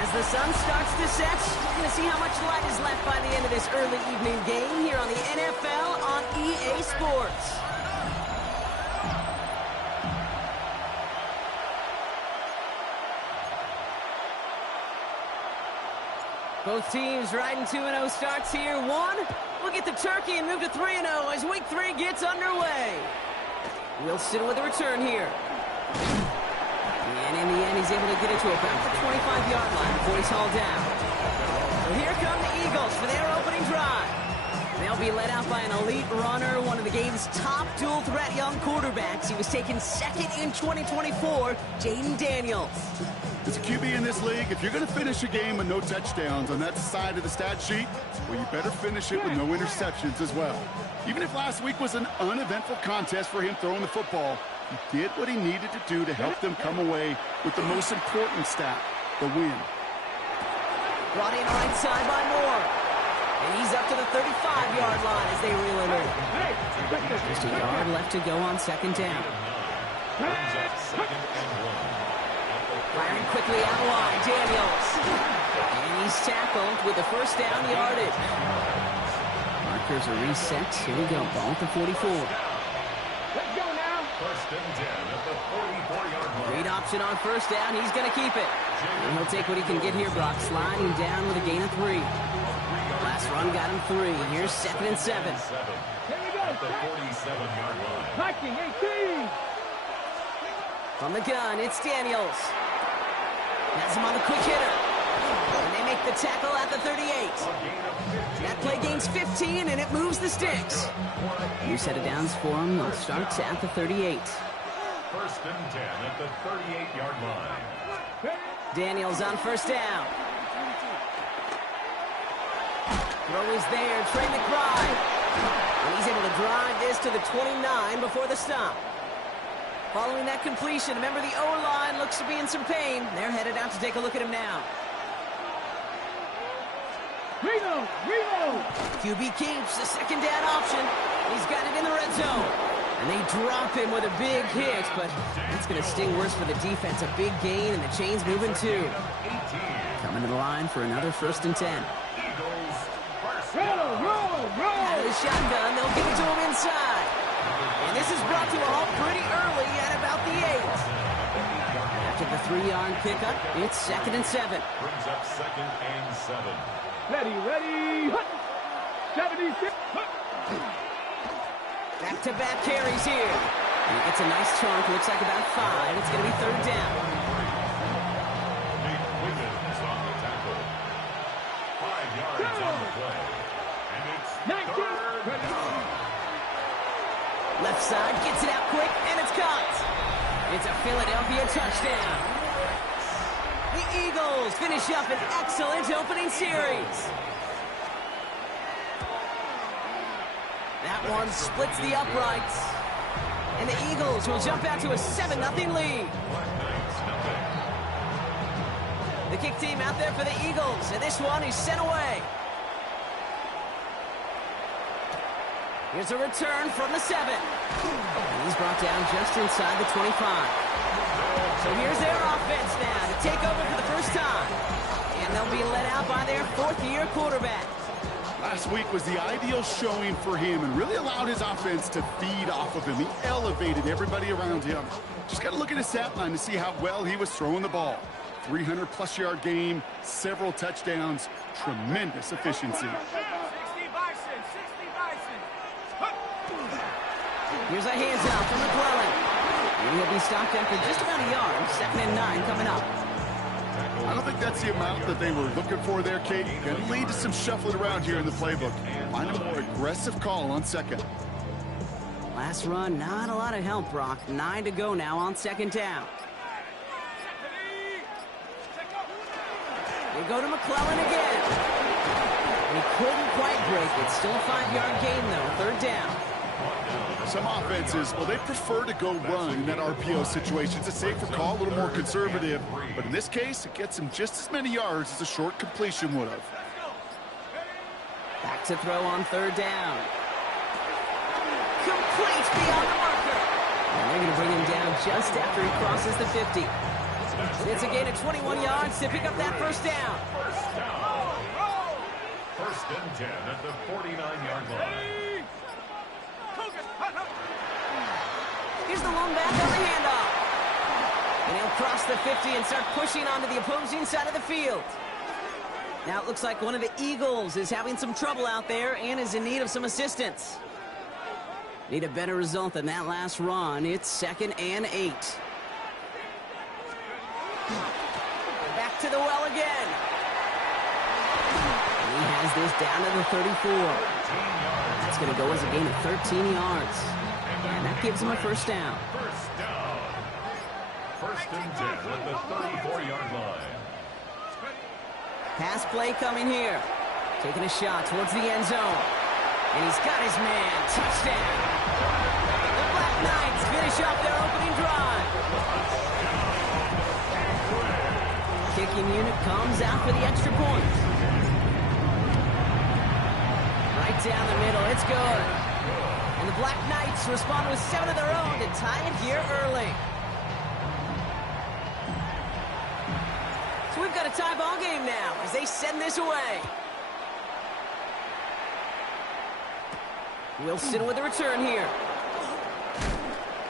As the sun starts to set, you're going to see how much light is left by the end of this early evening game here on the NFL on EA Sports. Both teams riding 2-0 starts here. We'll get the turkey and move to 3-0 as week 3 gets underway. Wilson with a return here. And in the end, he's able to get it to about the 25-yard line before he's hauled down. So here come the Eagles for their opening drive. They'll be led out by an elite runner, one of the game's top dual-threat young quarterbacks. He was taken second in 2024, Jayden Daniels. As a QB in this league, if you're going to finish a game with no touchdowns on that side of the stat sheet, well, you better finish it with no interceptions as well. Even if last week was an uneventful contest for him throwing the football, he did what he needed to do to help them come away with the most important stat, the win. Brought in right side by Moore. And he's up to the 35-yard line as they reel him in. Just a yard left to go on second down. Firing quickly out of line, Daniels. And he's tackled with the first down yardage. Markers are reset. Here we go, ball at the 44. Let's go now. First and 10 at the 44-yard line. Great option on first down. He's going to keep it. And he'll take what he can get here, Brock. Sliding down with a gain of 3. Last run got him 3. Here's 2nd and 7. Here we go. At the 47-yard line. Viking 18. From the gun, it's Daniels. Has him on the quick hitter. And they make the tackle at the 38. That play gains 15, and it moves the sticks. New set of downs for him. They'll start at the 38. First and 10 at the 38-yard line. Daniels on first down. Throw is there. Trey McBride. And he's able to drive this to the 29 before the stop. Following that completion, remember the O-line looks to be in some pain. They're headed out to take a look at him now. QB keeps the second down option. He's got it in the red zone. And they drop him with a big hit, but that's going to sting worse for the defense. A big gain, and the chain's moving too. Coming to the line for another first and 10. Out of the shotgun, they'll give it to him inside. And this is brought to a halt pretty early at about the 8. After the 3-yard pickup, it's 2nd and 7. Brings up 2nd and 7. Ready. 76. Back-to-back carries here. And he gets a nice chunk. Looks like about 5. It's going to be 3rd down. Nate Wiggins on the tackle. 5 yards on the play. And it's 3rd down. Left side gets it out quick, and it's caught. It's a Philadelphia touchdown. The Eagles finish up an excellent opening series. That one splits the uprights. And the Eagles will jump out to a 7-0 lead. The kick team out there for the Eagles, and this one is sent away. Here's a return from the 7. And he's brought down just inside the 25. So here's their offense now to take over for the first time. And they'll be led out by their 4th-year quarterback. Last week was the ideal showing for him and really allowed his offense to feed off of him. He elevated everybody around him. Just got to look at his stat line to see how well he was throwing the ball. 300-plus yard game, several touchdowns, tremendous efficiency. Here's a hands-off from McClellan. And he'll be stopped after just about a yard. 2nd and 9 coming up. I don't think that's the amount that they were looking for there, Kate. Going to lead to some shuffling around here in the playbook. Find a more aggressive call on 2nd. Last run, not a lot of help, Brock. 9 to go now on 2nd down. They go to McClellan again. He couldn't quite break it. Still a 5-yard gain, though. 3rd down. Some offenses, well, they prefer to go run in that RPO situation. It's a safer call, a little more conservative. But in this case, it gets him just as many yards as a short completion would have. Back to throw on third down. Complete beyond the marker. And they're going to bring him down just after he crosses the 50. It's a gain of 21 yards to pick up that first down. First and 10 at the 49-yard line. Here's the lone back on the handoff. And he'll cross the 50 and start pushing onto the opposing side of the field. Now it looks like one of the Eagles is having some trouble out there and is in need of some assistance. Need a better result than that last run. It's 2nd and 8. Back to the well again. And he has this down to the 34. That's going to go as a gain of 13 yards. And that gives him a first down. First down. First and 10 at the 34-yard line. Pass play coming here. Taking a shot towards the end zone. And he's got his man. Touchdown. The Black Knights finish off their opening drive. Kicking unit comes out for the extra point. Right down the middle. It's good. And the Black Knights respond with 7 of their own to tie it here early. So we've got a tie ball game now as they send this away. Wilson with the return here.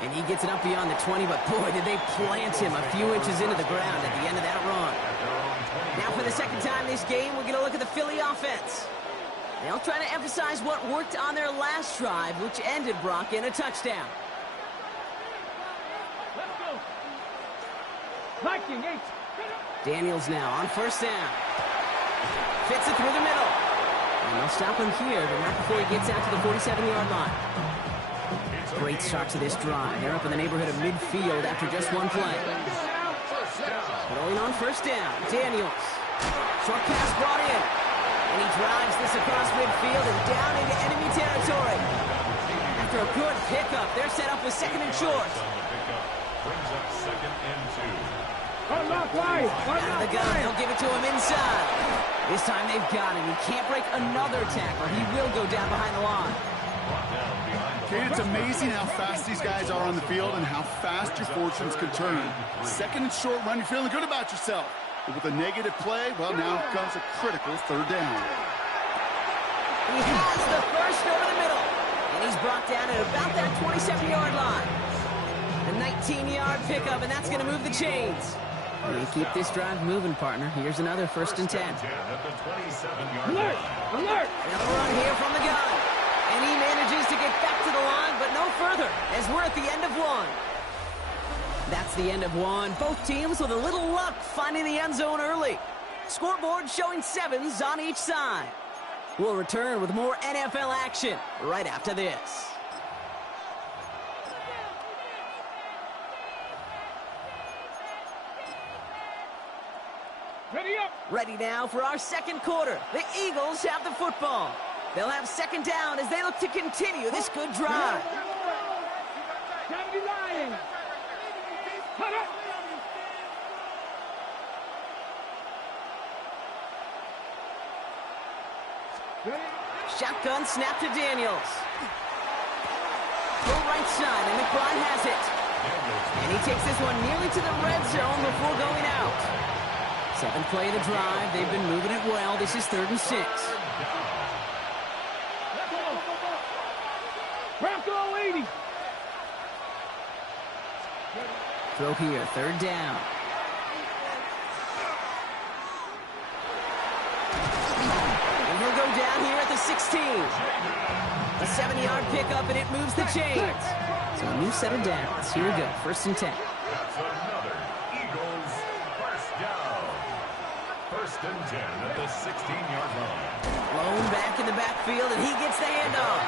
And he gets it up beyond the 20, but boy, did they plant him a few inches into the ground at the end of that run. Now for the second time this game, we're going to look at the Philly offense. They'll try to emphasize what worked on their last drive, which ended, Brock, in a touchdown. Let's go. Viking 8. Daniels now on first down. Fits it through the middle. And they'll stop him here, but not before he gets out to the 47-yard line. Great start to this drive. They're up in the neighborhood of midfield after just one play. Going on first down. Daniels. Short pass brought in. And he drives this across midfield and down into enemy territory. After a good pickup, they're set up with 2nd and short. Brings up 2nd and 2. Unlock wide. Out of the gun, they'll give it to him inside. This time they've got him. He can't break another tackle. He will go down behind the line. Okay, it's amazing how fast these guys are on the field and how fast your fortunes can turn. 2nd and short run, you're feeling good about yourself. But with a negative play, well, now comes a critical third down. He has the first over the middle. And he's brought down at about that 27-yard line. A 19-yard pickup, and that's going to move the chains. We keep this drive moving, partner. Here's another 1st and 10. Alert! Alert! Another run here from the gun. And he manages to get back to the line, but no further, as we're at the end of one. That's the end of one. Both teams with a little luck finding the end zone early. Scoreboard showing 7s on each side. We'll return with more NFL action right after this. Ready up! Ready now for our second quarter. The Eagles have the football. They'll have 2nd down as they look to continue this good drive. 79! Cut up! Shotgun snap to Daniels. Go right side, and McBride has it. And he takes this one nearly to the red zone before going out. 7th play of the drive. They've been moving it well. This is 3rd and 6. Bronco 80! Throw here, 3rd down. And he'll go down here at the 16. A 7-yard pickup, and it moves the chains. So a new set of downs. Here we go, 1st and 10. That's another Eagles first down. 1st and 10 at the 16-yard line. Blown back in the backfield, and he gets the handoff.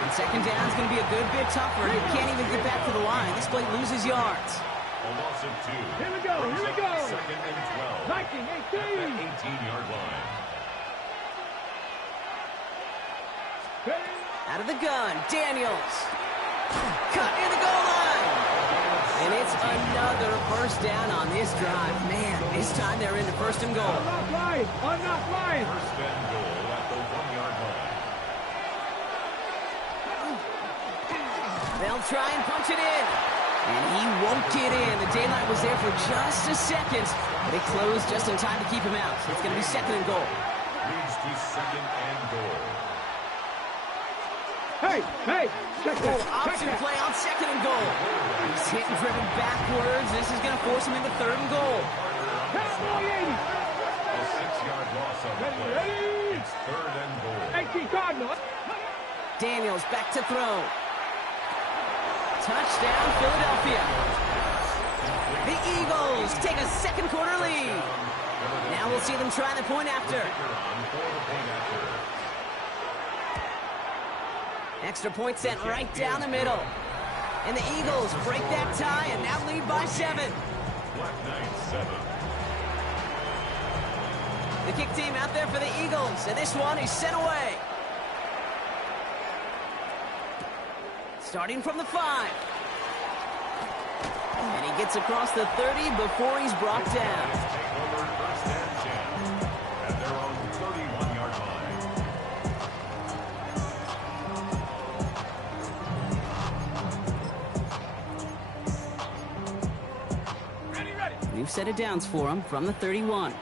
And 2nd down is going to be a good bit tougher. He can't even get back to the line. This play loses yards. A loss of 2. Here we go, here we go. 2nd and 12. Viking 18! 18-yard line. A Out of the gun, Daniels. Cut near the goal line. And it's another first down on this drive. Man, this time they're into first and goal. I'm not lying. I'm not lying. First and goal at the 1-yard line. They'll try and punch it in. And he won't get in. The daylight was there for just a second, but it closed just in time to keep him out. So it's going to be second and goal. Leads to second and goal. Hey, check that. Option play on second and goal. He's hit and driven backwards. This is going to force him into third and goal. Cowboy 80. A 6-yard loss on the play. Ready? It's third and goal. 18 Cardinals. Daniels back to throw. Touchdown, Philadelphia. The Eagles take a second quarter lead. Now we'll see them try the point after. Extra point sent right down the middle. And the Eagles break that tie and now lead by 7. Black Knights 7. The kick team out there for the Eagles, and this one is sent away. Starting from the 5. And he gets across the 30 before he's brought down. Take over first and 10 at their own 31-yard line. New set of downs for him from the 31.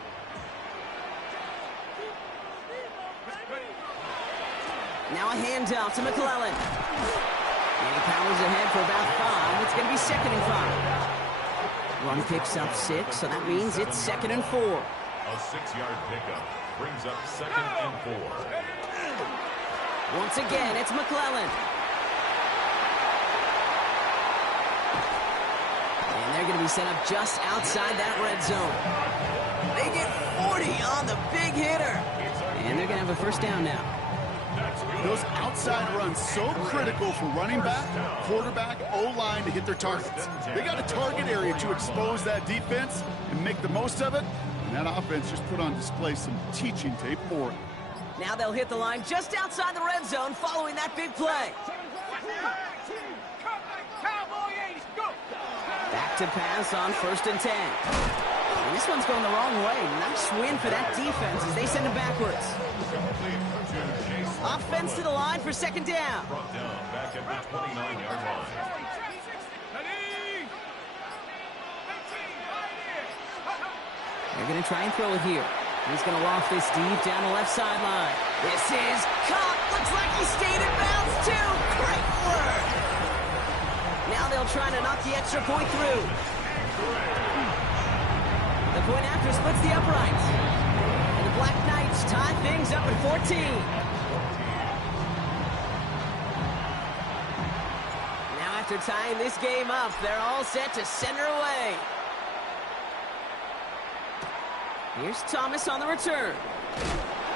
Now a handoff to McClellan. And he powers ahead for about 5. It's going to be second and 5. Run picks up 6, so that means it's second and 4. A 6-yard pickup brings up second and 4. Once again, it's McClellan. And they're going to be set up just outside that red zone. They get 40 on the big hitter. And they're going to have a first down now. Those outside runs so critical for running back, quarterback, O-line to hit their targets. They got a target area to expose that defense and make the most of it. And that offense just put on display some teaching tape for it. Now they'll hit the line just outside the red zone following that big play. Cowboy 80. Go. Back to pass on first and 10. And this one's going the wrong way. Nice win for that defense as they send it backwards. Offense to the line for second down. Brought down back at the 29-yard line. They're going to try and throw it here. He's going to loft this deep down the left sideline. This is caught. Looks like he stayed in bounds too. Great work. Now they'll try to knock the extra point through. The point after splits the uprights. And the Black Knights tie things up at 14. Now after tying this game up, they're all set to send her away. Here's Thomas on the return.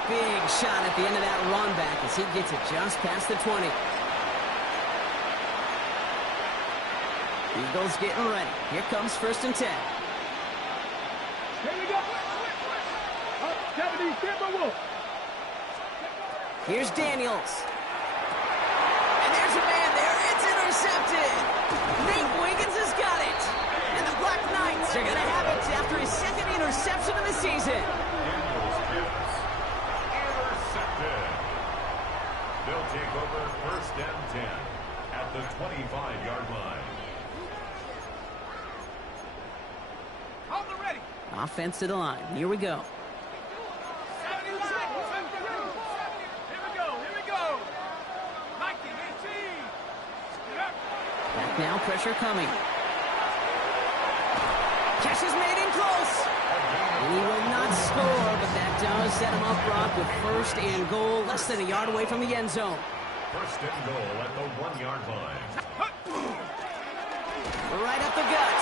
Big shot at the end of that run back as he gets it just past the 20. Eagles getting ready. Here comes first and 10. Here we go. Up 70, Timberwolves. Here's Daniels. And there's a man there. It's intercepted. Nate Wiggins has got it. And the Black Knights are going to have it after his second interception of the season. Daniels gets intercepted. They'll take over first and 10 at the 25-yard line. On the ready. Offense to the line. Here we go. 70 line. Here we go. 19, 18. Back now, pressure coming. Catch is made in close. And he will not score, but that does set him up, Brock, with first and goal, less than a yard away from the end zone. First and goal at the 1-yard line. Right up the gut.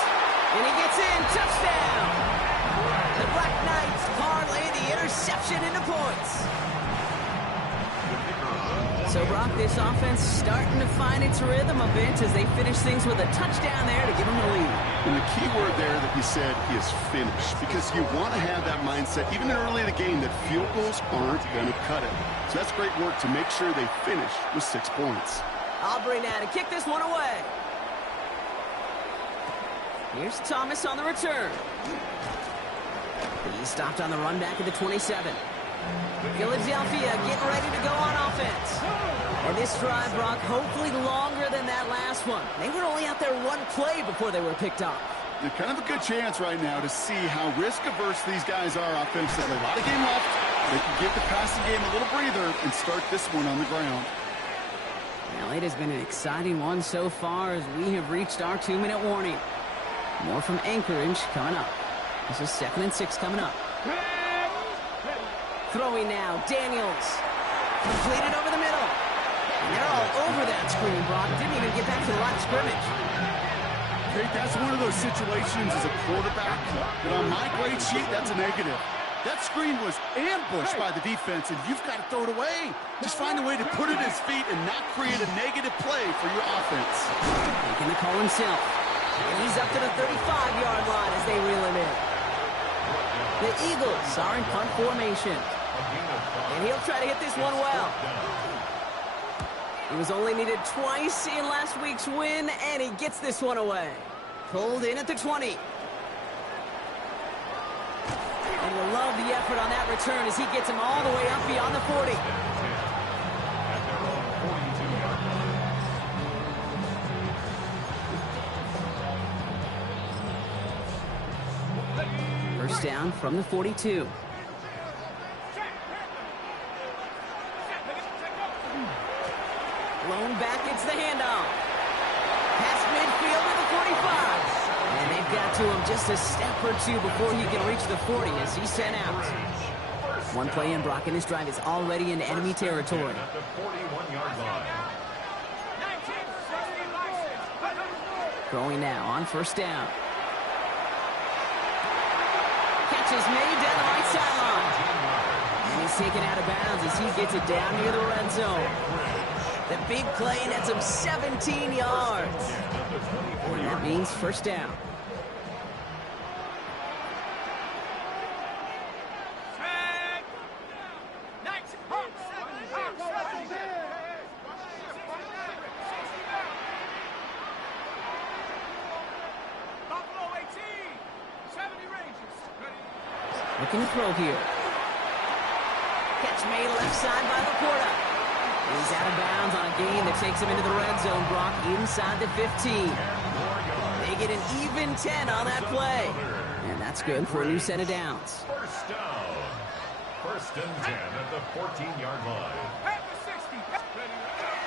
And he gets in. Touchdown. The Black Knights parlay the interception into points. So, Brock, this offense starting to find its rhythm a bit as they finish things with a touchdown there to give them the lead. And the key word there that he said is finish, because you want to have that mindset, even early in the game, that field goals aren't going to cut it. So that's great work to make sure they finish with 6 points. Aubrey now to kick this one away. Here's Thomas on the return. He stopped on the run back at the 27. Philadelphia getting ready to go on offense. And this drive, Brock, hopefully longer than that last one. They were only out there one play before they were picked off. They're kind of a good chance right now to see how risk-averse these guys are offensively. A lot of game left. They can give the passing game a little breather and start this one on the ground. Well, it has been an exciting one so far as we have reached our 2-minute warning. More from Anchorage coming up. This is 2nd and 6 coming up. Throwing now, Daniels. Completed over the middle. And they're all over that screen, Brock. Didn't even get back to the line of scrimmage. Hey, that's one of those situations as a quarterback that on my grade sheet, that's a negative. That screen was ambushed by the defense, and you've got to throw it away. Just find a way to put it at his feet and not create a negative play for your offense. Making the call himself. And he's up to the 35-yard line as they reel him in. The Eagles are in punt formation. And he'll try to hit this one well. He was only needed twice in last week's win, and he gets this one away. Pulled in at the 20. And you'll love the effort on that return as he gets him all the way up beyond the 40. First down from the 42. Blown back, it's the handoff. Past midfield to the 45. And they've got to him just a step or two before he can reach the 40 as he's sent out. One play in, Brock, and this drive is already into enemy territory. Throwing now on first down. Catch is made down the right sideline. And he's taken out of bounds as he gets it down near the red zone. The big play nets him 17 yards. And that means first down. Looking to throw here. Catch made left side by Laporta. He's out of bounds on a gain that takes him into the red zone, Brock, inside the 15. They get an even 10 on that play. And that's good for a new set of downs. First down. First and 10 at the 14-yard line.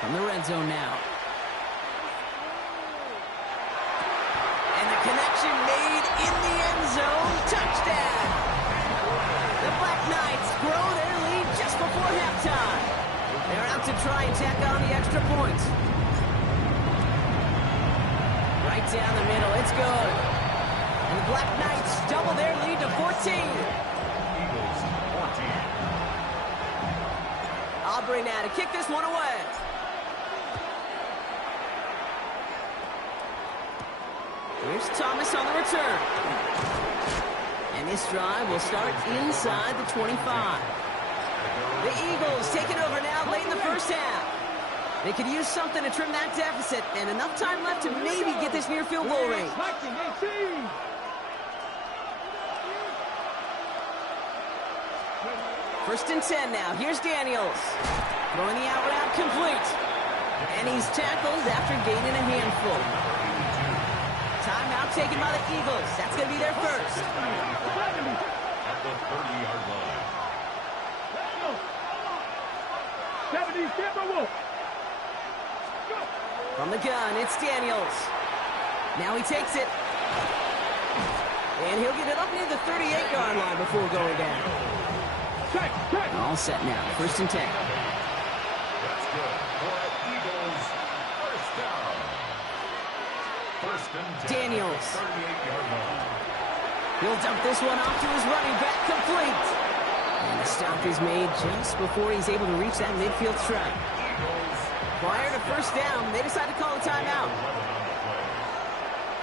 From the red zone now. And the connection made in the end zone. Touchdown! The Black Knights grow their lead just before halftime. They're out to try and tack on the extra point. Right down the middle, it's good. And the Black Knights double their lead to 14. Eagles 14. Aubrey now to kick this one away. Here's Thomas on the return. And this drive will start inside the 25. The Eagles taking over now late in the first half. They could use something to trim that deficit, and enough time left to maybe get this near field goal range. First and 10 now. Here's Daniels. Throwing the out route complete. And he's tackled after gaining a handful. Timeout taken by the Eagles. That's going to be their first. At the 30-yard line. 70 Timberwolves. From the gun, it's Daniels. Now he takes it. And he'll get it up near the 38-yard line before going down. All set now. First and 10. That's good for Eagles. First down. First and 10. Daniels. 38-yard line. He'll dump this one off to his running back, complete. And the stop is made just before he's able to reach that midfield strike. Prior to first down, they decide to call a timeout.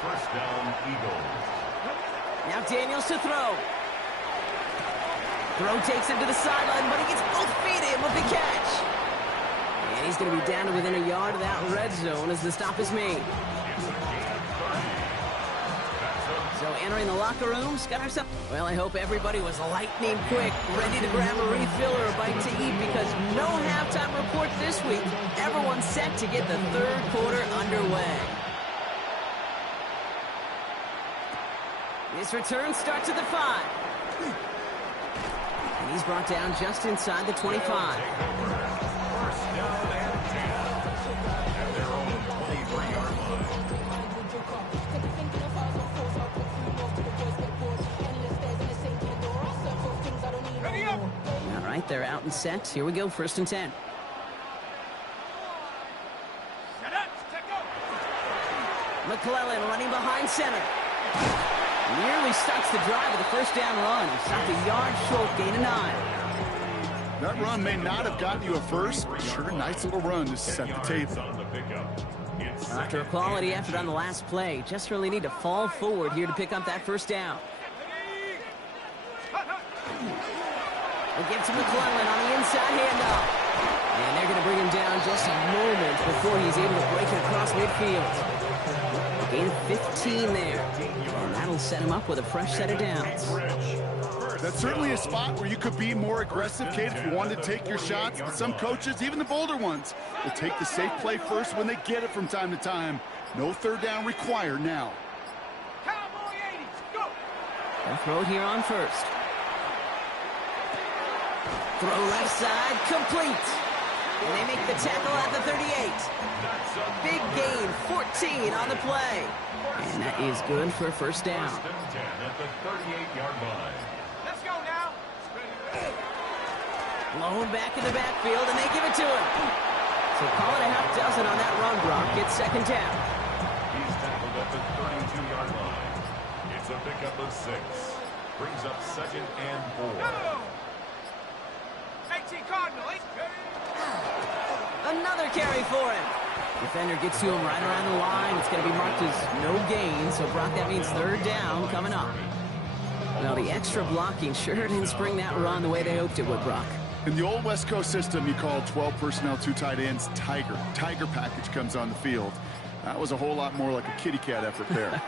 First down, Eagles. Now Daniels to throw. Throw takes him to the sideline, but he gets both feet in with the catch. And he's going to be down to within a yard of that red zone as the stop is made. So entering the locker room, got ourselves... Well, I hope everybody was lightning quick, ready to grab a refill or a bite to eat, because no halftime report this week. Everyone's set to get the third quarter underway. This return starts at the 5. And he's brought down just inside the 25. First down and 10 at their own 23-yard line. All right, they're out and set. Here we go, first and 10. McClellan running behind center. Nearly starts the drive with a first down run. He stopped a yard short, gain of 9. That run may not have gotten you a first, but sure, a nice little run to set the table. After a quality effort on the last play, just really need to fall forward here to pick up that first down. We'll get to McClellan on the inside handoff. And they're going to bring him down just a moment before he's able to break it across midfield. Gain of 15 there. And that'll set him up with a fresh set of downs. That's certainly a spot where you could be more aggressive, Kate, if you wanted to take your shots. But some coaches, even the bolder ones, will take the safe play first when they get it from time to time. No third down required now. Cowboy 80s, go! They'll throw it here on first. Throw left side, complete. And they make the tackle at the 38. Big gain, 14 on the play. And that is good for a first down. First and 10 at the 38-yard line. Let's go now. Blown back in the backfield, and they give it to him. So call it a half dozen on that run, Brock. It's second down. He's tackled at the 32-yard line. It's a pickup of 6. Brings up second and 4. 18 Cardinal, 8. Another carry for him. Defender gets to him right around the line. It's going to be marked as no gain. So, Brock, that means third down coming up. Well, the extra blocking sure didn't spring that run the way they hoped it would, Brock. In the old West Coast system, you call 12 personnel, 2 tight ends, Tiger. Tiger package comes on the field. That was a whole lot more like a kitty cat effort there.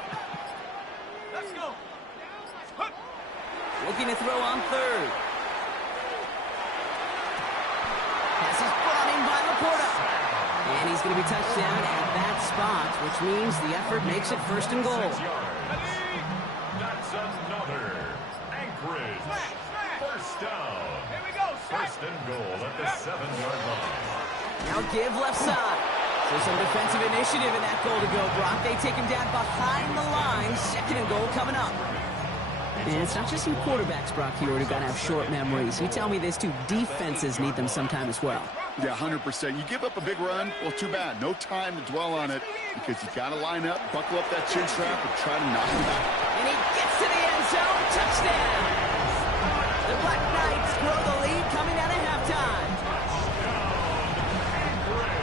Let's go. Looking to throw on third. Pass is brought in by Laporta. And he's going to be touched down at that spot, which means the effort makes it first and goal. That's another. Anchorage. First down. Here we go. First and goal at the 7-yard line. Now give left side. So some defensive initiative in that goal to go, Brock. They take him down behind the line. Second and goal coming up. And it's not just you quarterbacks, Brock, here who got to have short memories. You tell me this too. Defenses need them sometime as well. Yeah, 100%. You give up a big run, well, too bad. No time to dwell on it because you got to line up, buckle up that chin strap, and try to knock him back. And he gets to the end zone. Touchdown. The Black Knights grow the lead coming out of halftime.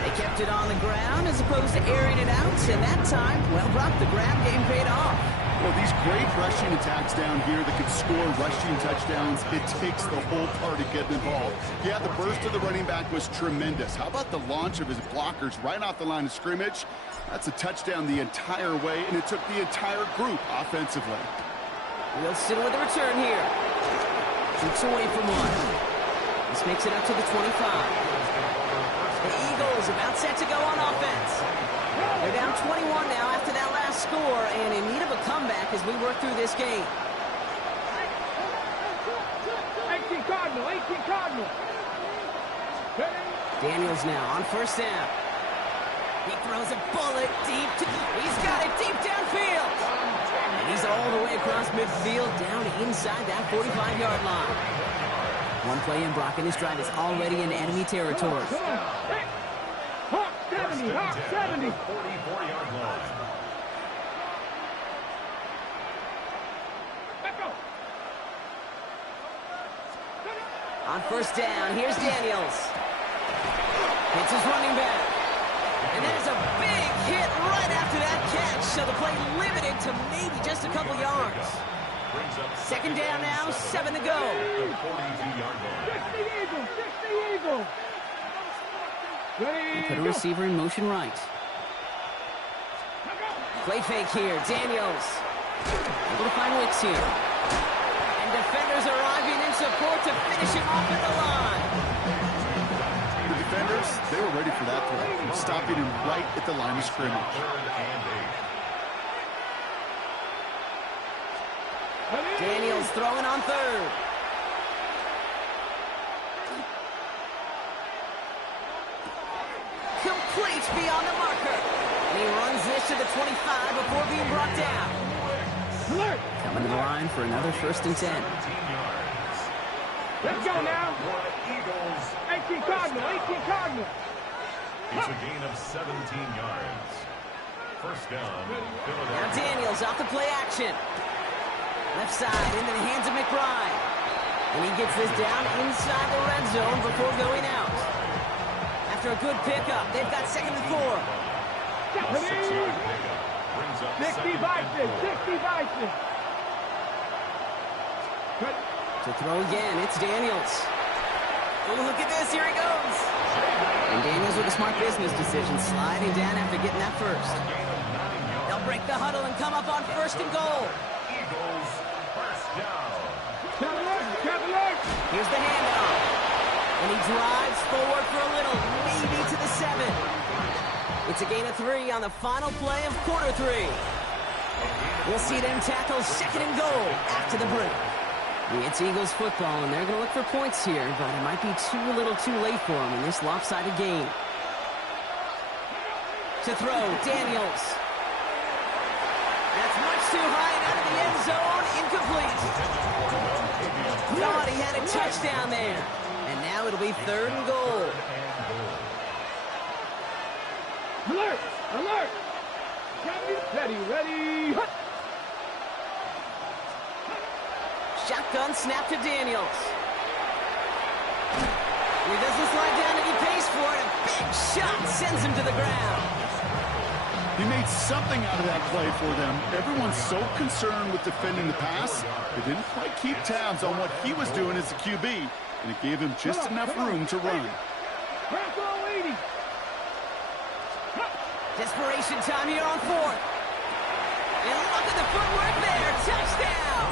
They kept it on the ground as opposed to airing it out. And that time, well, Brock, the ground game paid off. Well, these great rushing attacks down here that can score rushing touchdowns, it takes the whole party getting involved. Yeah, the burst of the running back was tremendous. How about the launch of his blockers right off the line of scrimmage? That's a touchdown the entire way, and it took the entire group offensively. Wilson with a return here. Shoots away from one. This makes it up to the 25. The Eagles about set to go on offense. They're down 21 now after that last score and in need of a comeback as we work through this game. 18 Cardinal, 18 Cardinal. Daniels now on first down. He throws a bullet deep. He's got it deep downfield. And he's all the way across midfield down inside that 45-yard line. One play in, Brock, and his drive is already in enemy territory. Come on. Hawk 70, Hawk 70. 44-yard line. Let's go. On first down, here's Daniels. Hits his running back. And that is a big hit right after that catch. So the play limited to maybe just a couple yards. Second down now, 7 to go. 60 Eagles. They put a receiver in motion right. Play fake here. Daniels able to find Wicks here. And defenders arriving in support to finish him off at the line. The defenders, they were ready for that play, stopping him right at the line of scrimmage. Daniels throwing on third. Complete beyond the marker. And he runs this to the 25 before being brought down. Alert. Coming to the line for another 1st and 10. Let's go now. 18 Cardinal. It's a gain of 17 yards. First down, Philadelphia. Now Daniels off the play action. Left side into the hands of McBride. And he gets this down inside the red zone before going out. After a good pickup, they've got 2nd and 4. 6-yard pickup brings up 60 Vikings. To throw again, it's Daniels. Oh, look at this, here he goes. And Daniels with a smart business decision, sliding down after getting that first. They'll break the huddle and come up on 1st and goal. Eagles, first down. Cavalier. Here's the handoff. And he drives forward for a little, maybe to the 7. It's a gain of 3 on the final play of quarter 3. We'll see them tackle 2nd and goal after the break. It's Eagles football, and they're going to look for points here, but it might be a little too late for them in this lopsided game. To throw, Daniels. That's much too high and out of the end zone, incomplete. Thought he had a touchdown there. And now it'll be 3rd and goal. Alert. Ready. Shotgun snap to Daniels. He doesn't slide down and he pays for it. A big shot sends him to the ground. He made something out of that play for them. Everyone's so concerned with defending the pass, they didn't quite keep tabs on what he was doing as a QB, and it gave him just enough room to run. Desperation time here on 4th. And look at the footwork there. Touchdown!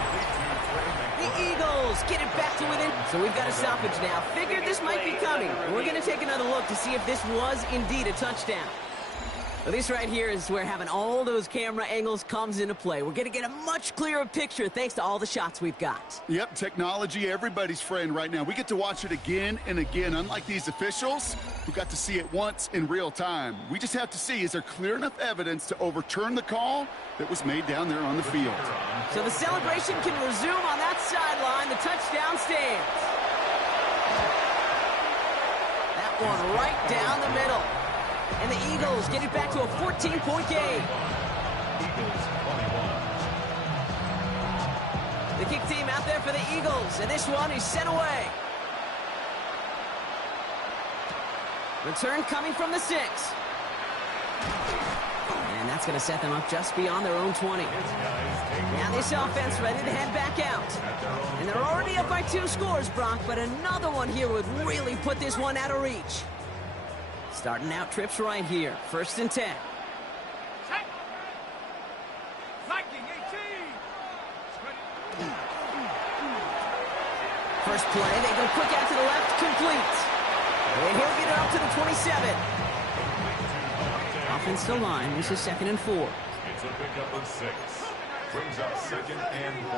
The Eagles get it back to within. So we've got a stoppage now. Figured this might be coming. We're going to take another look to see if this was indeed a touchdown. Well, this right here is where having all those camera angles comes into play. We're going to get a much clearer picture thanks to all the shots we've got. Yep, technology, everybody's friend right now. We get to watch it again and again. Unlike these officials, who got to see it once in real time. We just have to see, is there clear enough evidence to overturn the call that was made down there on the field? So the celebration can resume on that sideline. The touchdown stands. That one right down the middle. And the Eagles get it back to a 14-point game. Eagles 21. The kick team out there for the Eagles, and this one is sent away. Return coming from the 6. And that's going to set them up just beyond their own 20. Now this offense ready to head back out. And they're already up by 2 scores, Brock, but another one here would really put this one out of reach. Starting out trips right here. 1st and 10. First play, they go quick out to the left, complete. And he'll get it up to the 27. Offensive line, this is 2nd and 4. It's a pickup of 6. Brings up 2nd and 4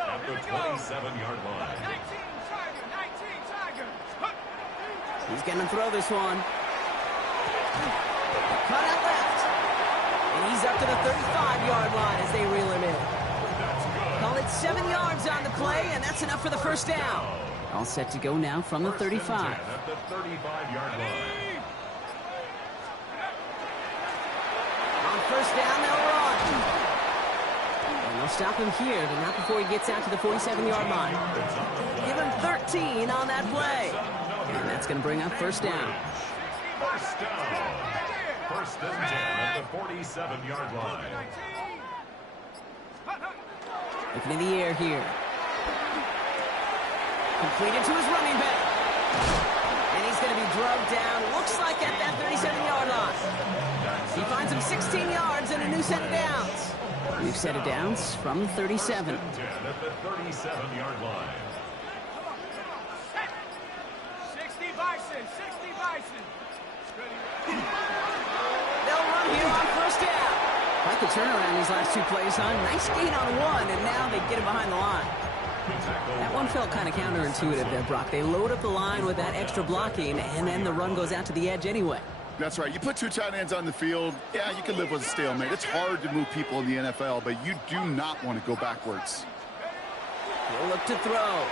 at the 27-yard line. He's going to throw this one. Cut out left. And he's up to the 35-yard line as they reel him in. Call it 7 yards on the play, and that's enough for the first down. All set to go now from the 35. At the 35-yard line. On first down, they'll run. And they'll stop him here, but not before he gets out to the 47-yard line. Give him 13 on that play. And that's going to bring up first down. First down. First and 10 at the 47-yard line. Looking in the air here. Completed to his running back. And he's going to be drugged down, looks like at that 37-yard line. He finds him 16 yards and a new set of downs. New set of downs from the 37. 10 at the 37-yard line. 60 Bison, 60 Bison. They'll run here on first down. Like the turnaround these last two plays, huh? Nice gain on one, and now they get him behind the line. That one felt kind of counterintuitive there, Brock. They load up the line with that extra blocking, and then the run goes out to the edge anyway. That's right. You put two tight ends on the field, yeah, you can live with a stalemate. It's hard to move people in the NFL, but you do not want to go backwards. He'll look to throw.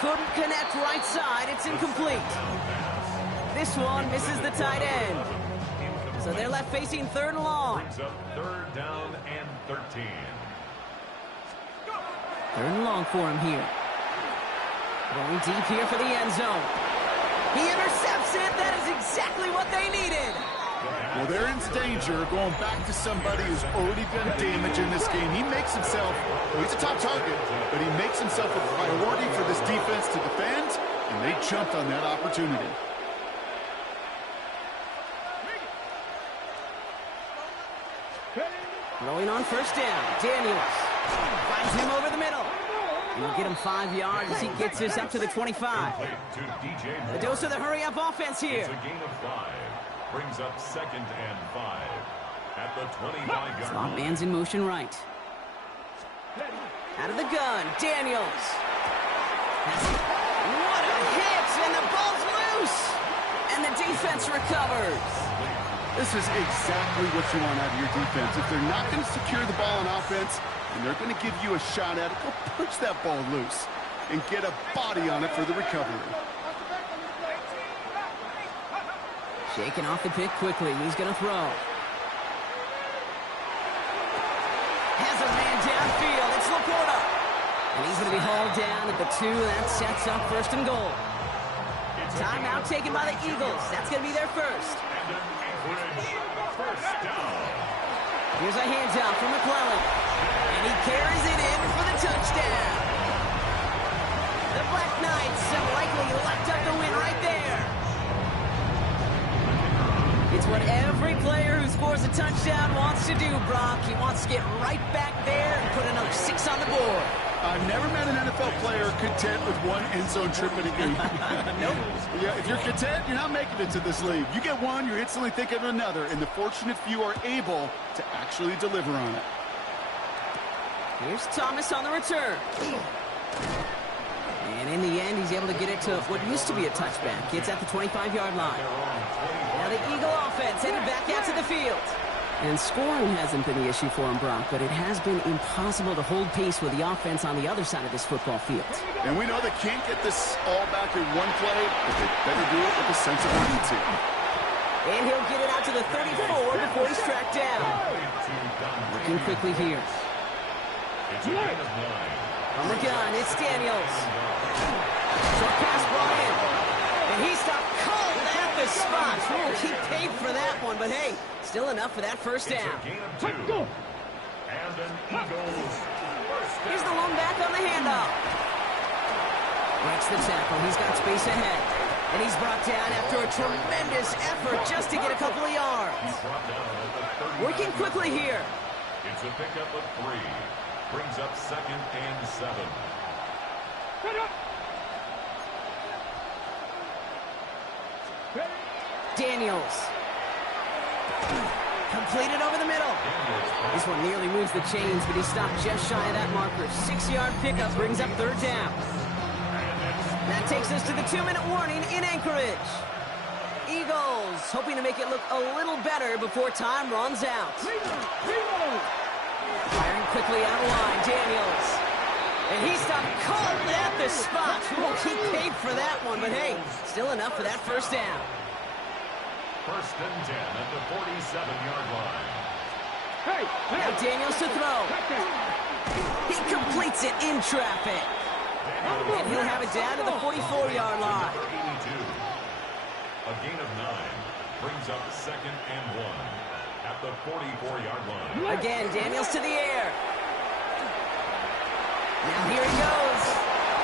Couldn't connect right side. It's incomplete. This one misses the tight end. So they're left facing third and long. Brings up third down and 13. Third and long for him here. Going deep here for the end zone. He intercepts it. That is exactly what they needed. Well, they're in danger going back to somebody who's already done damage in this game. He makes himself, well, he's a top target, but he makes himself a priority for this defense to defend, and they jumped on that opportunity. Throwing on first down. Daniels finds him over the middle. And he'll get him 5 yards as he gets this up to the 25. The dose of the hurry-up offense here. It's a gain of 5. Brings up second and 5 at the 25-yard Slot line. man's in motion right. Out of the gun, Daniels. What a hit, and the ball's loose. And the defense recovers. This is exactly what you want out of your defense. If they're not going to secure the ball on offense, and they're going to give you a shot at it, go punch that ball loose and get a body on it for the recovery. Shaking off the pick quickly. He's going to throw. Has a man downfield. It's Laporta. And he's going to be hauled down at the 2. That sets up first and goal. Timeout taken by the Eagles. That's going to be their first. First down. Here's a handoff from McClellan. And he carries it in for the touchdown. The Black Knights have likely locked up the win right there. It's what every player who scores a touchdown wants to do, Brock. He wants to get right back there and put another 6 on the board. I've never met an NFL player content with one end zone trip in a game. Nope. Yeah, if you're content, you're not making it to this league. You get one, you're instantly thinking of another, and the fortunate few are able to actually deliver on it. Here's Thomas on the return. And in the end, he's able to get it to what used to be a touchback. It's at the 25-yard line. Now the Eagle offense headed back out to the field. And scoring hasn't been the issue for him, Brock, but it has been impossible to hold pace with the offense on the other side of this football field. And we know they can't get this all back in one play, but they better do it with a sense of urgency. And he'll get it out to the 34 before he's tracked down. Working quickly here. It's a gain of 9. On the gun, it's Daniels. Short pass brought in. And he stopped cold at the spot. Ooh, he paid for that one, but hey, still enough for that first down. It's a gain of 2. And an Eagles first down. Here's the lone back on the handoff. Breaks the tackle. He's got space ahead. And he's brought down after a tremendous effort just to get a couple of yards. Brought down at the 39. Working quickly here. It's a pickup of 3. Brings up second and 7. Daniels. Completed over the middle. This one nearly moves the chains, but he stopped just shy of that marker. 6-yard pickup brings up third down. That takes us to the 2-minute warning in Anchorage. Eagles hoping to make it look a little better before time runs out. Firing quickly out of line, Daniels. And he stopped cold at the spot. Ooh, he paid for that one, but hey, still enough for that first down. First and 10 at the 47-yard line. Now Daniels to throw. He completes it in traffic. And he'll have it down to the 44-yard line. A gain of 9 brings up 2nd and 1 at the 44-yard line. Again, Daniels to the air. Now here he goes.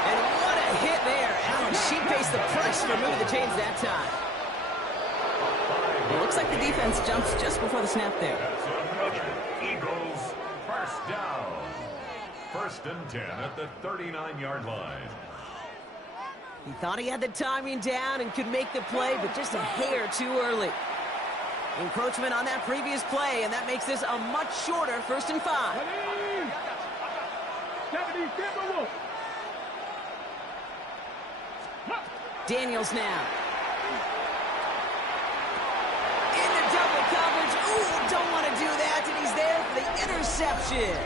And what a hit there. Allen, she faced the press for moving the chains that time. It looks like the defense jumps just before the snap there. That's another Eagles first down. 1st and 10 at the 39-yard line. He thought he had the timing down and could make the play, but just a hair too early. Encroachment on that previous play, and that makes this a much shorter 1st and 5. Daniels now. Into double coverage. Ooh, don't want to do that, and he's there for the interception.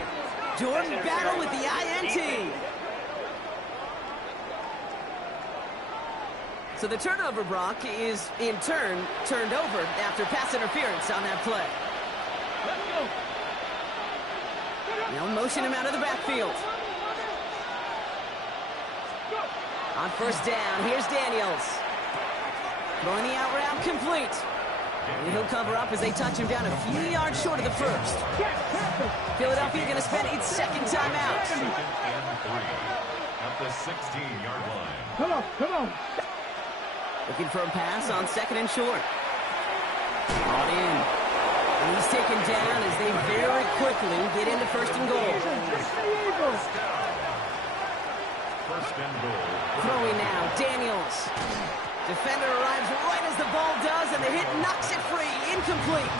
Jordan Battle with the INT. So the turnover, Brock, is in turn turned over after pass interference on that play. Now motion him out of the backfield. On 1st down, here's Daniels. Throwing the out route complete. And he'll cover up as they touch him down a few yards short of the 1st. Philadelphia going to spend its 2nd timeout. 2nd and 3 at the 16-yard line. Come on. Looking for a pass on 2nd and short. Brought in. And he's taken down as they very quickly get into 1st and goal. 1st and goal. Throwing now, Daniels. Defender arrives right as the ball does, and the hit knocks it free. Incomplete.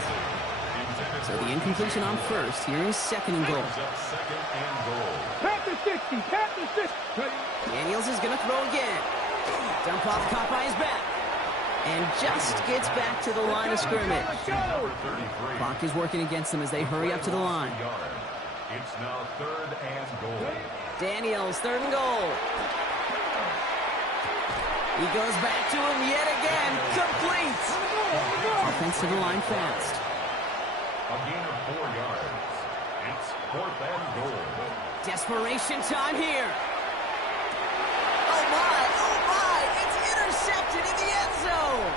So the incompletion on 1st. Here is 2nd and goal. 2nd and goal. Pat the 60. Daniels is going to throw again. Dump off, caught by his back. And just gets back to the line of scrimmage. Clock is working against them as they hurry up to the line. It's now 3rd and goal. Daniels, 3rd and goal. He goes back to him yet again. Complete. Offense to the line fast. A gain of 4 yards. It's 4th and goal. Desperation time here. Oh my, it's intercepted in the end zone.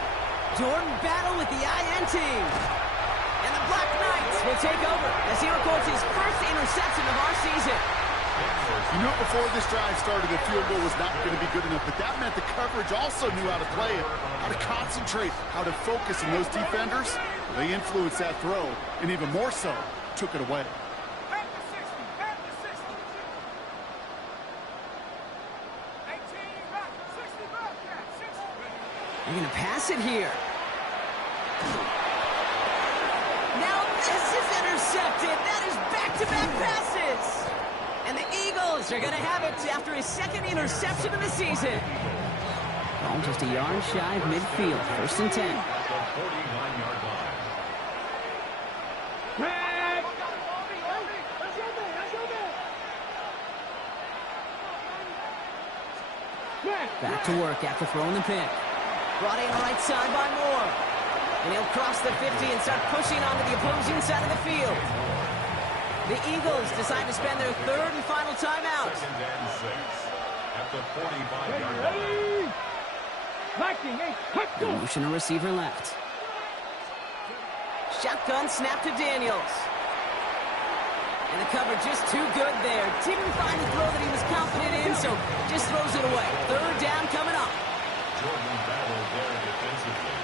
Jordan Battle with the INT. And the Black Knights will take over as he records his 1st interception of our season. You knew before this drive started the field goal was not going to be good enough, but that meant the coverage also knew how to play it, how to concentrate, how to focus, and those defenders, they influenced that throw, and even more so, took it away. They're going to pass it here. Now this is intercepted. That is back-to-back passes. And the Eagles are going to have it after his 2nd interception of the season. Ball just a yard shy of midfield. 1st and 10. The 49-yard line. Back to work after throwing the pick. Brought in right side by Moore. And he'll cross the 50 and start pushing onto the opposing side of the field. The Eagles decide to spend their 3rd and final timeout. 2nd and 6 at the 45-yard line. The motion a receiver left. Shotgun snap to Daniels. And the cover just too good there. Didn't find the throw that he was confident in, so just throws it away. 3rd down coming up. Jordan Battle there defensively.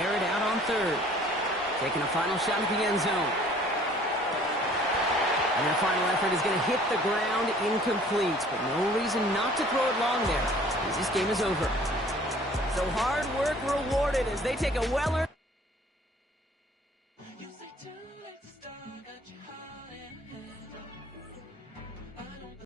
Air it out on 3rd. Taking a final shot at the end zone. And their final effort is going to hit the ground incomplete, but no reason not to throw it long there, as this game is over. So hard work rewarded as they take a well-earned